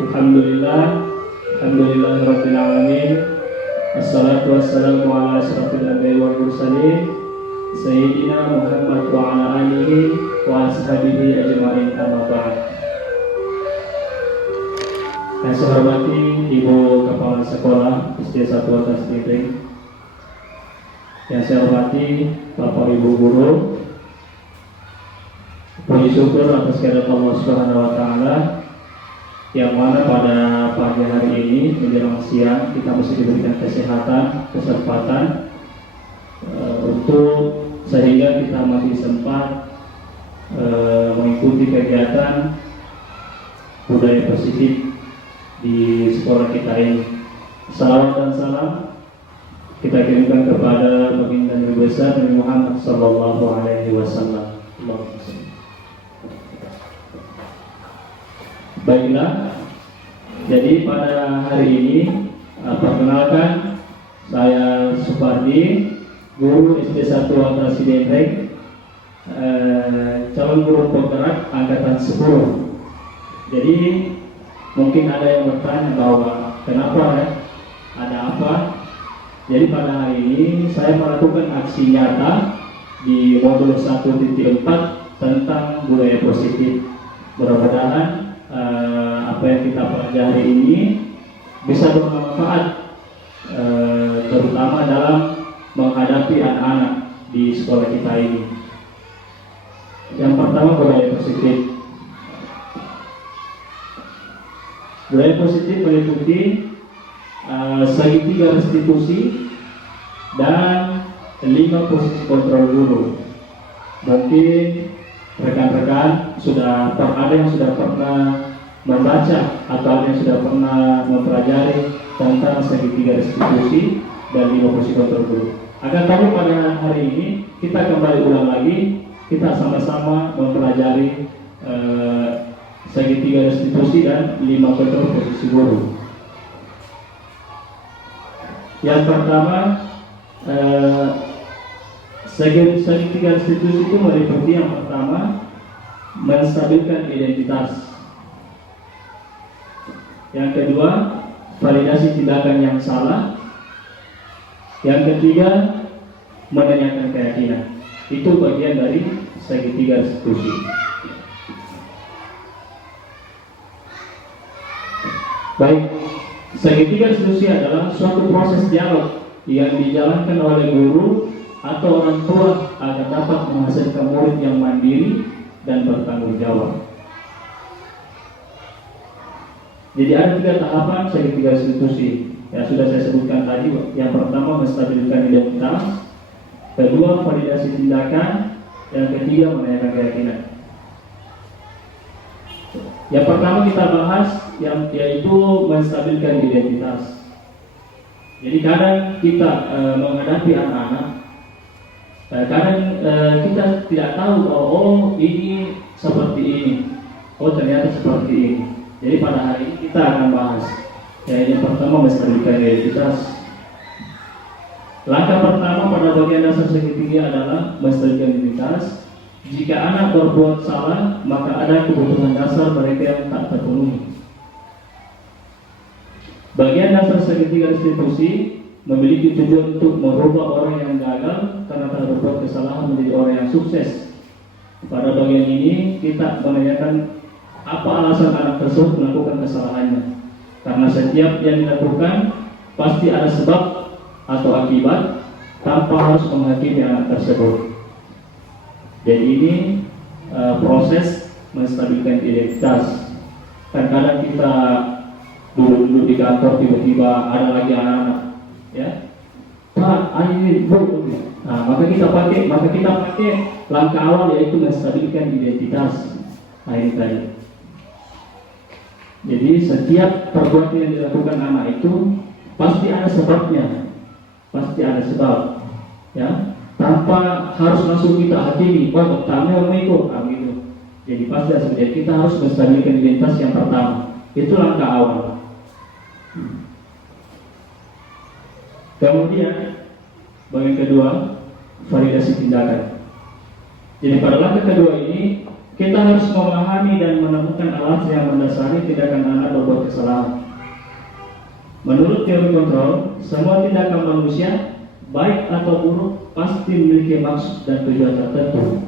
Alhamdulillah, Alhamdulillahirabbil alamin. Assalatu wassalamu ala asyrafil anbiya'i wal mursalin Sayyidina Muhammad wa ala alihi wa ashabihi ajma'in, amma ba'd. Yang saya hormati Ibu Kepala Sekolah SD 1 Atas Titik, yang saya hormati Bapak Ibu Guru, puji syukur atas kehadirat Allah Subhanahu wa Ta'ala, yang mana pada pagi hari ini menjelang siang kita mesti diberikan kesehatan, kesempatan untuk sehingga kita masih sempat mengikuti kegiatan budaya positif di sekolah kita ini. Salawat dan salam kita kirimkan kepada baginda Nabi besar Nabi Muhammad sallallahu alaihi wasallam. Baiklah, jadi pada hari ini perkenalkan, saya Supardi, guru SD 1 Atas Titik, calon guru penggerak angkatan 10. Jadi mungkin ada yang bertanya bahwa kenapa ya, ada apa? Jadi pada hari ini saya melakukan aksi nyata di modul 1.4 tentang budaya positif. Mudah-mudahan apa yang kita pelajari ini bisa bermanfaat, terutama dalam menghadapi anak-anak di sekolah kita ini. Yang pertama, budaya positif. Budaya positif meliputi segitiga restitusi dan 5 posisi kontrol guru. Mungkin rekan-rekan ada yang sudah pernah membaca atau ada yang sudah pernah mempelajari tentang segitiga restitusi dan 5 posisi kontrol guru. Akan tapi pada hari ini kita kembali ulang lagi, kita sama-sama mempelajari segitiga restitusi dan 5 kontrol posisi guru. Yang pertama, segitiga restitusi itu meliputi yang pertama, menstabilkan identitas. Yang kedua, validasi tindakan yang salah. Yang ketiga, menanyakan keyakinan. Itu bagian dari segitiga restitusi. Baik, segitiga restitusi adalah suatu proses dialog yang dijalankan oleh guru atau orang tua agar dapat menghasilkan murid yang mandiri dan bertanggung jawab. Jadi ada 3 tahapan segitiga restitusi yang sudah saya sebutkan tadi. Yang pertama, menstabilkan identitas. Kedua, validasi tindakan. Yang ketiga, menanyakan keyakinan. Yang pertama kita bahas yaitu menstabilkan identitas. Jadi kadang kita menghadapi anak-anak, kadang kita tidak tahu bahwa ini seperti ini, ternyata seperti ini. Jadi pada hari ini kita akan bahas yang pertama, menstabilkan identitas. Langkah pertama pada bagian dasar segitiga adalah menstabilkan identitas. Jika anak berbuat salah, maka ada kebutuhan dasar mereka yang tak terpenuhi. Bagian dasar segitiga restitusi memiliki tujuan untuk merubah orang yang gagal karena telah berbuat kesalahan menjadi orang yang sukses. Pada bagian ini kita menanyakan apa alasan anak tersebut melakukan kesalahannya. Karena setiap yang dilakukan pasti ada sebab atau akibat, tanpa harus menghakimi anak tersebut. Jadi ini proses menstabilkan identitas. Kadang-kadang kita duduk di kantor, tiba-tiba ada lagi anak-anak, ya, Pak, ini bu. Nah, maka kita pakai langkah awal, yaitu menstabilkan identitas. Nah, ini tadi. Jadi setiap perbuatan yang dilakukan anak itu pasti ada sebabnya, pasti ada sebab, ya. Tanpa harus langsung kita hakimi, pertama orang itu, gitu. Jadi pasti jadi kita harus menstabilkan identitas yang pertama. Itu langkah awal. Kemudian bagian kedua, validasi tindakan. Jadi pada langkah kedua ini kita harus memahami dan menemukan alasan yang mendasari tindakan anak berbuat kesalahan. Menurut teori kontrol, semua tindakan manusia, baik atau buruk, pasti memiliki maksud dan tujuan tertentu.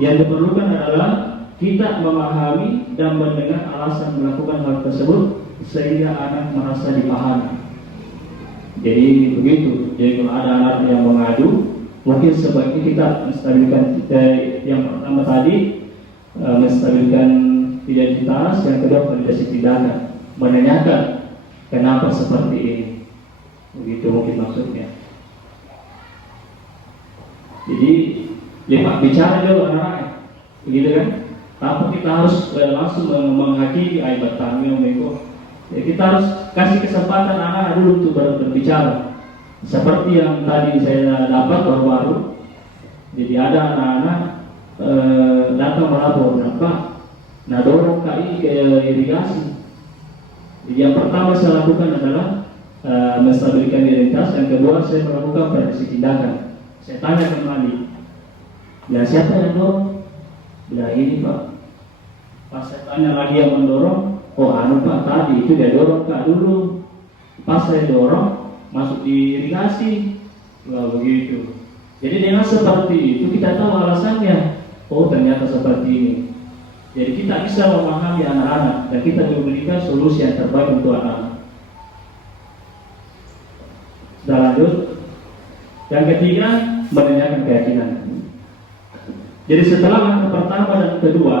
Yang diperlukan adalah kita memahami dan mendengar alasan melakukan hal tersebut sehingga anak merasa dipahami. Jadi begitu. Jadi kalau ada anak yang mengadu, mungkin sebaiknya kita menstabilkan yang pertama tadi, menstabilkan identitas, yang kedua validasi tindakan, menanyakan kenapa seperti ini. Begitu mungkin maksudnya. Jadi Pak bicara dulu anak-anak, begitu kan? Tanpa kita harus langsung menghakimi bertanya mereka. Ya, kita harus kasih kesempatan anak-anak dulu untuk berbicara. Seperti yang tadi saya dapat baru-baru. Jadi ada anak-anak datang melapor, Pak, nah dorong KI ke irigasi. Jadi yang pertama saya lakukan adalah menstabilkan identitas, yang kedua saya melakukan validasi tindakan. Saya tanya kembali, ya siapa yang dorong? Ya ini Pak. Pas saya tanya lagi yang mendorong, oh Pak tadi itu dia dorong Kak dulu. Pas saya dorong masuk di irigasi, lah begitu. Jadi dengan seperti itu kita tahu alasannya. Oh ternyata seperti ini. Jadi kita bisa memahami anak-anak dan kita memberikan solusi yang terbaik untuk anak-anak. Sudah lanjut. Yang ketiga, menanyakan keyakinan. Jadi setelah langkah pertama dan kedua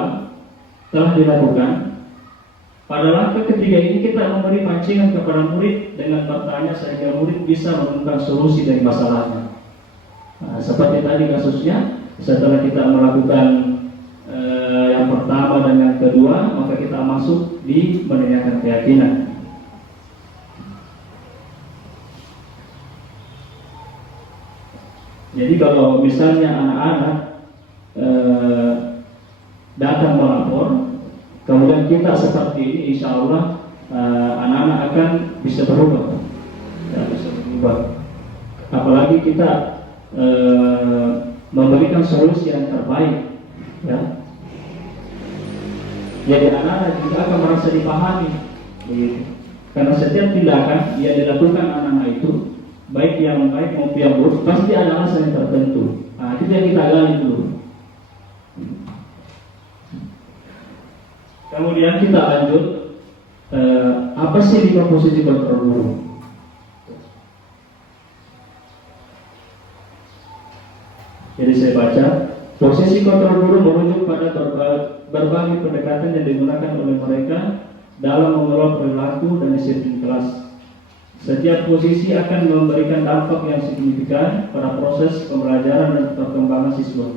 telah dilakukan, pada langkah ketiga ini kita memberi pancingan kepada murid dengan bertanya sehingga murid bisa menemukan solusi dari masalahnya. Nah, seperti tadi kasusnya, setelah kita melakukan yang pertama dan yang kedua, maka kita masuk di menanyakan keyakinan. Jadi kalau misalnya anak-anak datang melapor, kemudian kita seperti ini, insya Allah anak-anak akan bisa berubah, Apalagi kita memberikan solusi yang terbaik, ya. Jadi anak-anak juga akan merasa dipahami, karena setiap tindakan yang dilakukan anak-anak itu, baik yang baik maupun yang buruk, pasti ada alasan yang tertentu. Nah, itu yang kita gali dulu. Kemudian kita lanjut, apa sih 5 posisi kontrol guru? Jadi saya baca, posisi kontrol guru merujuk pada berbagai pendekatan yang digunakan oleh mereka dalam mengelola perilaku dan disiplin kelas. Setiap posisi akan memberikan dampak yang signifikan pada proses pembelajaran dan perkembangan siswa.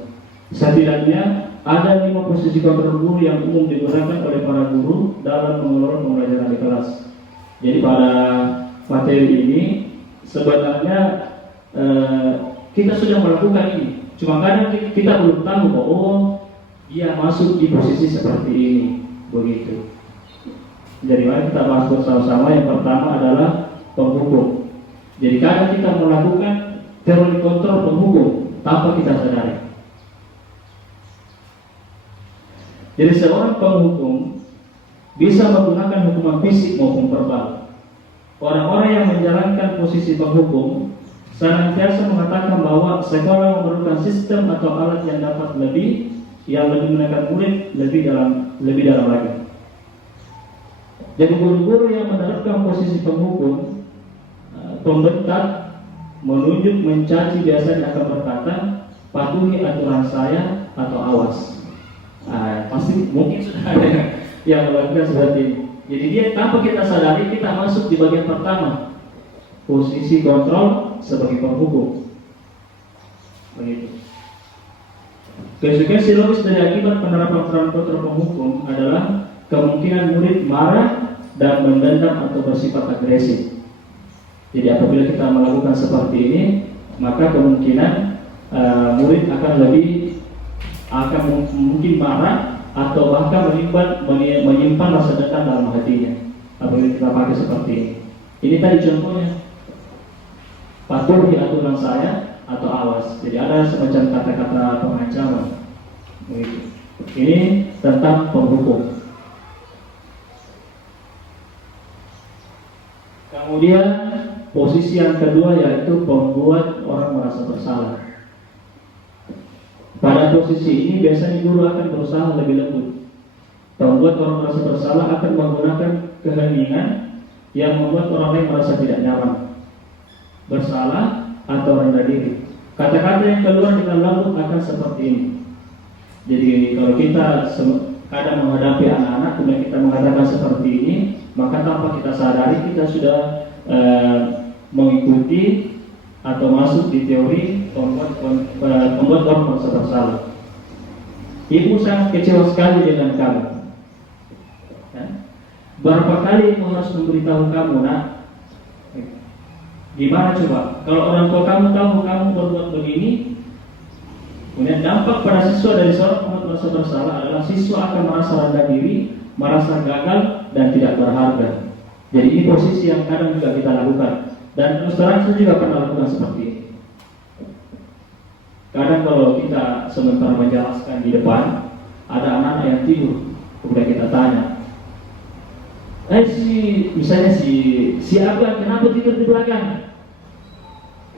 Setidaknya ada 5 posisi kontrol guru yang umum digunakan oleh para guru dalam mengelola pembelajaran di kelas. Jadi pada materi ini sebenarnya kita sudah melakukan ini. Cuma kadang kita belum tahu bahwa dia masuk di posisi seperti ini, begitu. Jadi mari kita bahas bersama-sama. Yang pertama adalah penghukum. Jadi kadang kita melakukan teori kontrol penghukum tanpa kita sadari. Jadi seorang penghukum bisa menggunakan hukuman fisik maupun verbal. Orang-orang yang menjalankan posisi penghukum senantiasa mengatakan bahwa sekolah memerlukan sistem atau alat yang dapat lebih menekan murid lebih dalam lagi. Jadi guru-guru yang menerapkan posisi penghukum, pembentak, menunjuk, mencaci biasanya akan berkata, patuhi aturan saya atau awas. Pasti mungkin sudah ada yang melakukan seperti ini. Jadi dia tanpa kita sadari kita masuk di bagian pertama, posisi kontrol sebagai penghukum. Begitu. Konsekuensi logis dari akibat penerapan peran kontrol penghukum adalah kemungkinan murid marah dan mendendam atau bersifat agresif. Jadi apabila kita melakukan seperti ini, maka kemungkinan murid akan mungkin marah atau bahkan menyimpan rasa dendam dalam hatinya apabila kita pakai seperti ini. Ini tadi contohnya, patuhi aturan saya atau awas. Jadi ada semacam kata-kata pengancaman. Begitu. Ini tentang penghukum. Kemudian posisi yang kedua yaitu membuat orang merasa bersalah. Pada posisi ini biasanya guru akan berusaha lebih lembut. Membuat orang merasa bersalah akan menggunakan keheningan yang membuat orang lain merasa tidak nyaman, bersalah atau rendah diri. Kata-kata yang keluar dengan lembut akan seperti ini. Jadi kalau kita kadang menghadapi anak-anak kemudian kita mengatakan seperti ini, maka tanpa kita sadari kita sudah mengikuti atau masuk di teori membuat orang merasa bersalah. Ibu sangat kecewa sekali dengan kamu. Berapa kali ibu harus memberitahu kamu, nak? Gimana coba? Kalau orang tua kamu tahu kamu berbuat begini, kemudian dampak pada siswa dari seorang pembuat merasa bersalah adalah siswa akan merasa rendah diri, merasa gagal dan tidak berharga. Jadi ini posisi yang kadang juga kita lakukan. Dan terus terang saya juga pernah lakukan seperti ini. Kadang kalau kita sebentar menjelaskan di depan, ada anak-anak yang tidur, kemudian kita tanya, misalnya si Abang kenapa tidur di belakang?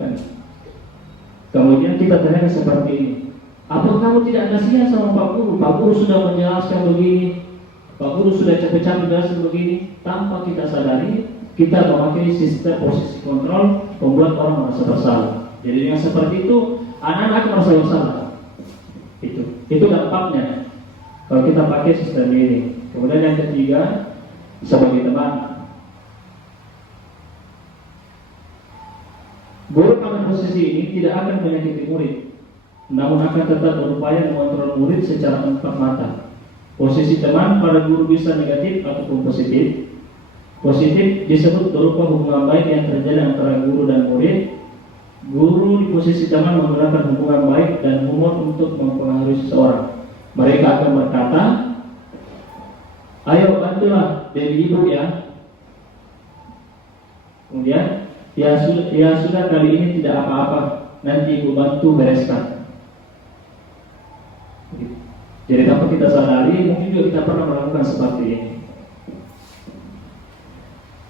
Kan? Kemudian kita tanya seperti ini, apa kamu tidak kasihan sama Pak Guru? Pak Guru sudah menjelaskan begini, Pak Guru sudah capek-capek menjelaskan begini. Tanpa kita sadari, kita memakai sistem posisi kontrol membuat orang merasa bersalah. Jadi yang seperti itu, anak-anak merasa bersalah. Itu dampaknya kalau kita pakai sistem ini. Kemudian yang ketiga, sebagai teman, guru pada posisi ini tidak akan menyakiti murid, namun akan tetap berupaya mengontrol murid secara empat mata. Posisi teman pada guru bisa negatif ataupun positif. Positif disebut berupa hubungan baik yang terjadi antara guru dan murid. Guru di posisi teman menggunakan hubungan baik dan humor untuk mempengaruhi seseorang. Mereka akan berkata, ayo bantulah dari ibu ya. Kemudian ya sudah kali ini tidak apa-apa, nanti ibu bantu bereskan. Jadi tanpa kita sadari, mungkin juga kita pernah melakukan seperti ini.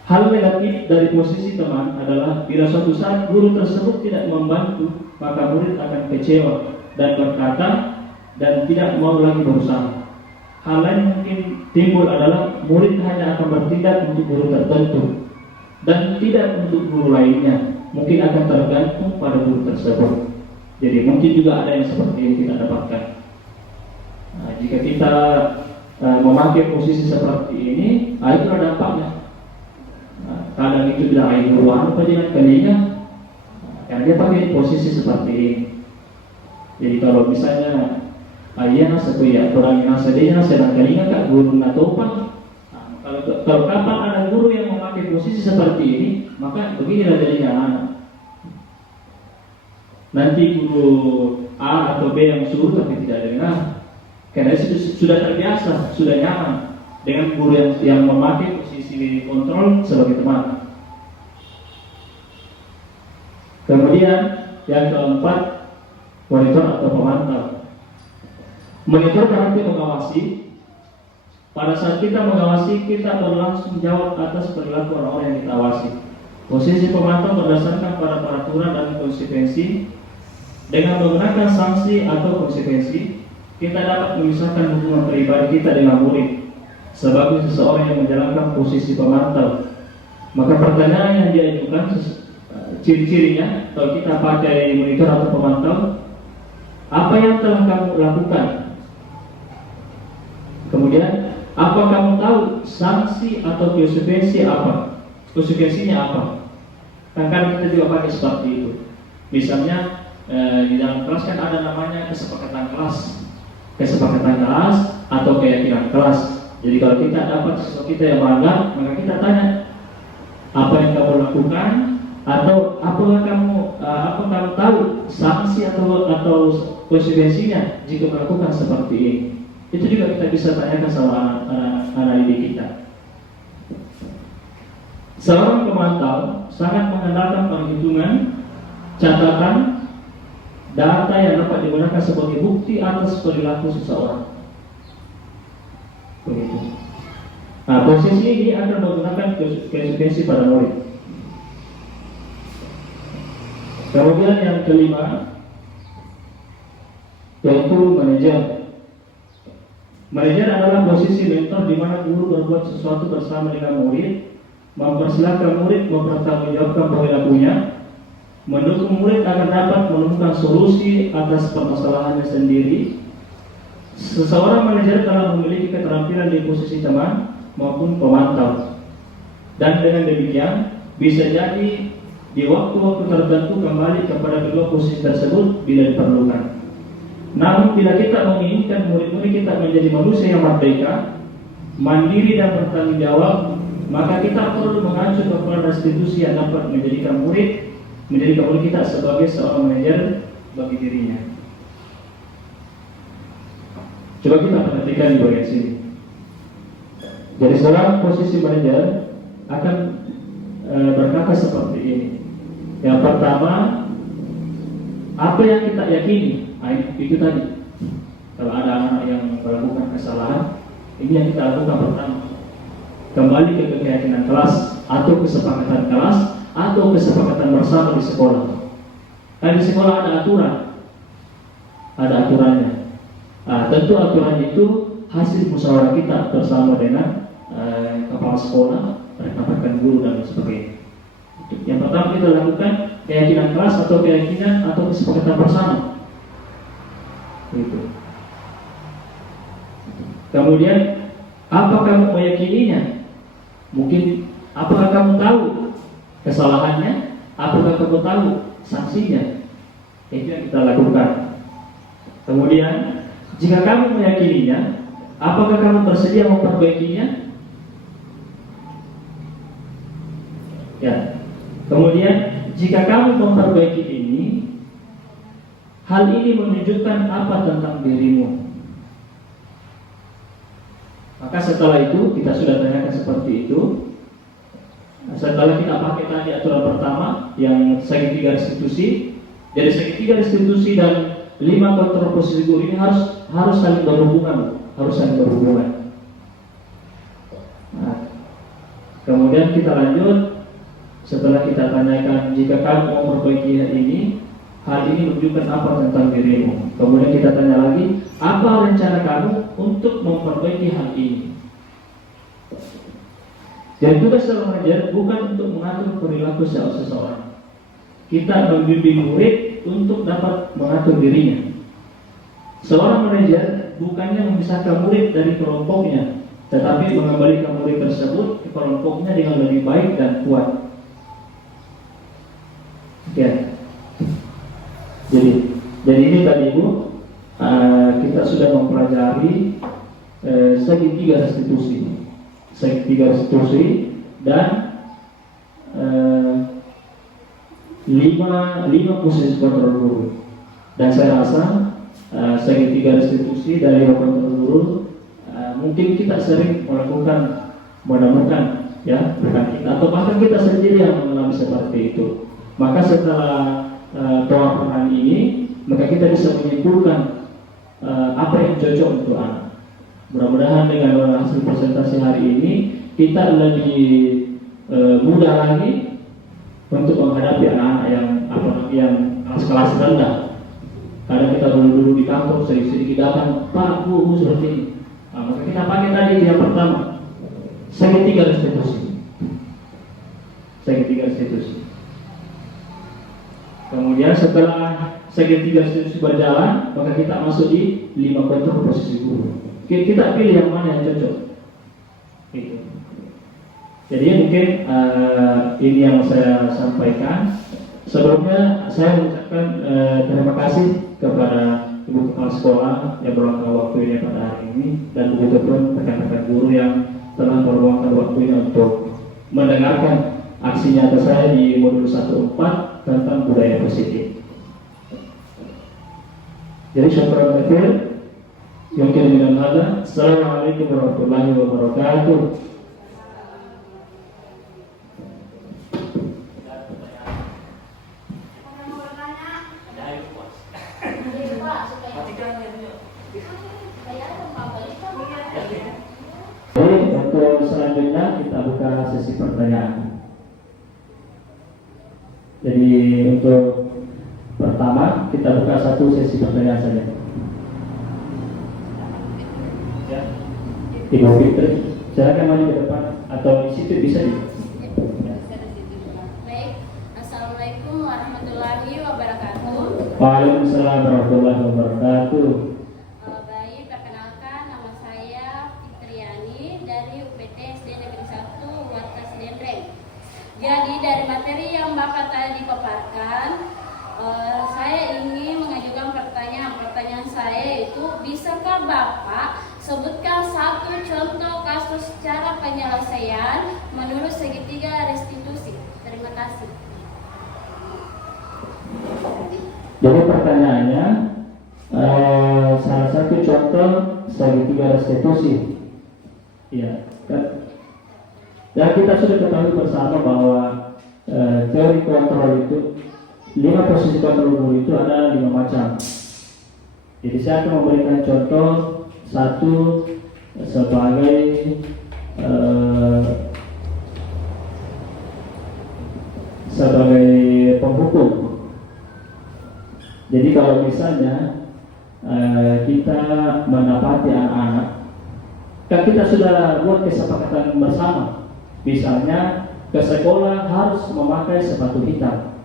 Hal negatif dari posisi teman adalah bila suatu saat guru tersebut tidak membantu, maka murid akan kecewa dan berkata dan tidak mau lagi berusaha. Hal lain mungkin timbul adalah murid hanya akan bertindak untuk guru tertentu dan tidak untuk guru lainnya. Mungkin akan tergantung pada guru tersebut. Jadi mungkin juga ada yang seperti yang kita dapatkan. Nah, jika kita memakai posisi seperti ini, itulah dampaknya. Kadang itu bilang air ruang apa dengan kalinya, karena dia pakai posisi seperti ini. Jadi kalau misalnya ayah satu ya kurang nasa dia sedang kalinya kak guru natopang. Kalau kapan ada guru yang memakai posisi seperti ini, maka beginilah jadinya anak. Nanti guru A atau B yang suruh tapi tidak dengar, karena sudah terbiasa, sudah nyaman dengan guru yang memakai posisi kontrol sebagai teman. Kemudian yang keempat, monitor atau pemantau. Monitor berarti mengawasi. Pada saat kita mengawasi, kita berlangsung jawab atas perilaku orang-orang yang kita awasi. Posisi pemantau berdasarkan pada peraturan dan konsekuensi. Dengan menggunakan sanksi atau konsekuensi, kita dapat memisahkan hubungan pribadi kita dengan murid. Sebagai seseorang yang menjalankan posisi pemantau, maka pertanyaan yang diajukan ciri-cirinya kalau kita pakai monitor atau pemantau, apa yang telah kamu lakukan? Kemudian, apa kamu tahu sanksi atau konsekuensi apa? Konsekuensinya apa? Kadang kita juga pakai seperti itu. Misalnya di dalam kelas kan ada namanya kesepakatan kelas atau keyakinan kelas. Jadi kalau kita dapat siswa kita yang melanggar, maka kita tanya, apa yang kamu lakukan? Atau apakah kamu tahu sanksi atau konsekuensinya jika melakukan seperti ini? Itu juga kita bisa tanyakan sama anak didik kita. Seorang pemantau sangat mengandalkan perhitungan, catatan, data yang dapat digunakan sebagai bukti atas perilaku seseorang. Begitu. Nah, posisi ini akan menggunakan konsekuensi pada murid. Kemudian yang kelima, yaitu manajer. Manajer adalah posisi mentor di mana guru berbuat sesuatu bersama dengan murid, mempersilahkan murid mempertanggungjawabkan perilakunya, mendukung murid agar dapat menemukan solusi atas permasalahannya sendiri. Seseorang manajer telah memiliki keterampilan di posisi teman maupun pemantau, dan dengan demikian bisa jadi di waktu-waktu tertentu kembali kepada kedua posisi tersebut bila diperlukan. Namun bila kita menginginkan murid-murid kita menjadi manusia yang merdeka, mandiri dan bertanggung jawab, maka kita perlu mengacu kepada institusi yang dapat menjadikan murid kita sebagai seorang manajer bagi dirinya. Coba kita perhatikan di bagian sini. Jadi seorang posisi manajer akan berkata seperti ini. Yang pertama, apa yang kita yakini, itu tadi. Kalau ada anak yang melakukan kesalahan, ini yang kita lakukan pertama. Kembali ke keyakinan kelas atau kesepakatan kelas atau kesepakatan bersama di sekolah. Di sekolah ada aturan, ada aturannya. Tentu aturan itu hasil musyawarah kita bersama dengan kepala sekolah, rekan-rekan guru dan sebagainya. Yang pertama kita lakukan keyakinan kelas atau keyakinan atau kesepakatan bersama. Gitu. Kemudian, apa kamu meyakininya? Mungkin, apakah kamu tahu kesalahannya? Apakah kamu tahu sanksinya? Itu yang kita lakukan. Kemudian, jika kamu meyakininya, apakah kamu bersedia memperbaikinya? Ya. Kemudian, jika kamu memperbaiki ini, hal ini menunjukkan apa tentang dirimu? Maka setelah itu, kita sudah tanyakan seperti itu. Setelah kita pakai tadi aturan pertama, yang segitiga restitusi. Jadi segitiga restitusi dan 5 kontrol posisi guru ini harus saling berhubungan, Nah, kemudian kita lanjut. Setelah kita tanyakan, jika kamu mau memperbaiki hal ini menunjukkan apa tentang dirimu. Kemudian kita tanya lagi, apa rencana kamu untuk memperbaiki hal ini? Jadi tugas seorang manajer bukan untuk mengatur perilaku seseorang. Kita membimbing murid untuk dapat mengatur dirinya. Seorang manajer bukannya memisahkan murid dari kelompoknya, tetapi mengembalikan murid tersebut ke kelompoknya dengan lebih baik dan kuat. Ya. Jadi ini tadi Ibu, kita sudah mempelajari segitiga restitusi dan 5 posisi kontrol guru. Dan saya rasa segitiga restitusi dari 5 kontrol guru mungkin kita sering menemukan ya, bukan kita atau bahkan kita sendiri yang mengalami seperti itu. Maka setelah pewarnaan ini, maka kita bisa menyimpulkan apa yang cocok untuk anak. Mudah-mudahan dengan hasil presentasi hari ini kita lebih mudah lagi untuk menghadapi anak-anak yang kelas rendah. Kadang kita dulu di kampung sedikit datang, Pak, Bu, seperti ini. Maka kita pakai tadi yang pertama, segitiga restitusi. Kemudian setelah segitiga restitusi berjalan, maka kita masuk di 5 kontrol posisi guru. Kita pilih yang mana yang cocok. Gitu. Jadi mungkin ini yang saya sampaikan. Sebelumnya saya mengucapkan terima kasih kepada Ibu Kepala Sekolah yang meluangkan waktunya pada hari ini, dan begitu-pun rekan-rekan guru yang telah meluangkan waktunya untuk mendengarkan aksi nyata saya di modul 1.4 tentang budaya positif. Jadi syukur kafir, mungkin dengan hada. Assalamualaikum warahmatullahi wabarakatuh. untuk selanjutnya kita buka sesi pertanyaan. Jadi untuk pertama kita buka satu sesi pertanyaan saja. Ya. Ibu Fitri, silakan maju ke depan atau di situ bisa di. Baik, Assalamualaikum warahmatullahi wabarakatuh. Waalaikumsalam warahmatullahi wabarakatuh. Baik, perkenalkan nama saya Fitriani dari UPT SD Negeri 1 Watas Dendreng. Jadi dari materi yang Bapak tadi paparkan, saya ingin mengajukan pertanyaan. Pertanyaan saya itu, bisakah Bapak sebutkan satu contoh kasus cara penyelesaian menurut segitiga restitusi? Terima kasih. Jadi pertanyaannya, salah satu contoh segitiga restitusi. Ya, kan? Dan kita sudah ketahui bersama bahwa teori kontrol itu 5 posisi kontrol guru itu ada 5 macam. Jadi saya akan memberikan contoh satu sebagai penghukum. Jadi kalau misalnya kita mendapati anak-anak, kan kita sudah buat kesepakatan bersama. Misalnya ke sekolah harus memakai sepatu hitam.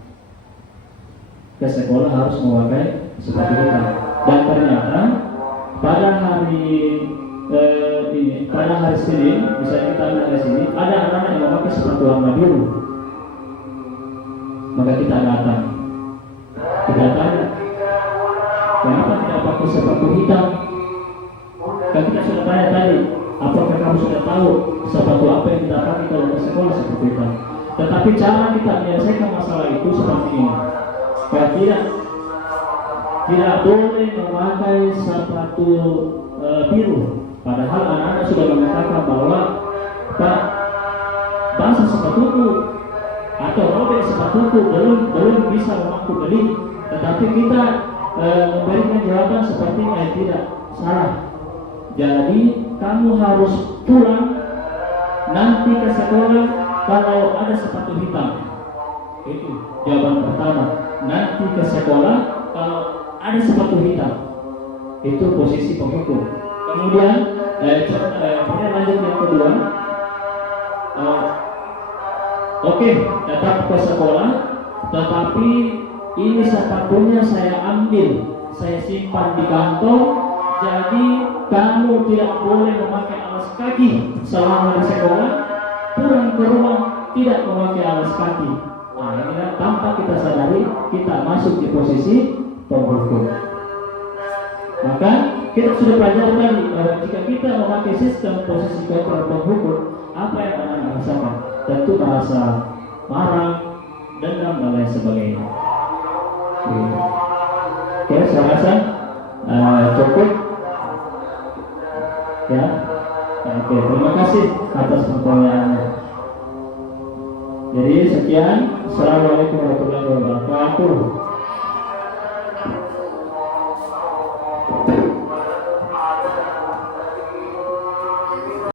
Ke sekolah harus memakai sepatu hitam. Dan ternyata pada hari Senin, misalnya kita lihat di sini, ada anak-anak yang memakai sepatu warna biru. Maka kita datang. Kita tanya, kenapa tidak pakai sepatu hitam? Kan kita sudah tanya tadi, apakah kamu sudah tahu sepatu apa yang kita pakai kalau ke sekolah sepatu hitam? Tetapi cara kita menyelesaikan masalah itu seperti ini. Tidak boleh memakai sepatu biru. Padahal anak-anak sudah mengatakan bahwa Pak, basah sepatuku atau robek sepatuku belum bisa memaku beli. Tetapi kita memberikan jawaban seperti tidak salah. Jadi kamu harus pulang nanti ke sekolah kalau ada sepatu hitam. Itu jawaban pertama. Nanti ke sekolah kalau ada sepatu hitam. Itu posisi penghukum. Kemudian lanjut yang kedua. Oke, tetap ke sekolah, tetapi ini sepatunya saya ambil, saya simpan di kantong. Jadi kamu tidak boleh memakai alas kaki selama di sekolah. Pulang ke rumah tidak memakai alas kaki. Nah, ini tanpa kita sadari kita masuk di posisi penghukum. Maka kita sudah pelajari tadi bahwa jika kita memakai sistem posisi kontrol penghukum, apa yang akan rasakan? Tentu merasa marah, dendam dan lain sebagainya. Oke, saya rasa cukup. Ya, oke, terima kasih atas pertanyaannya. Jadi sekian, assalamualaikum warahmatullahi wabarakatuh.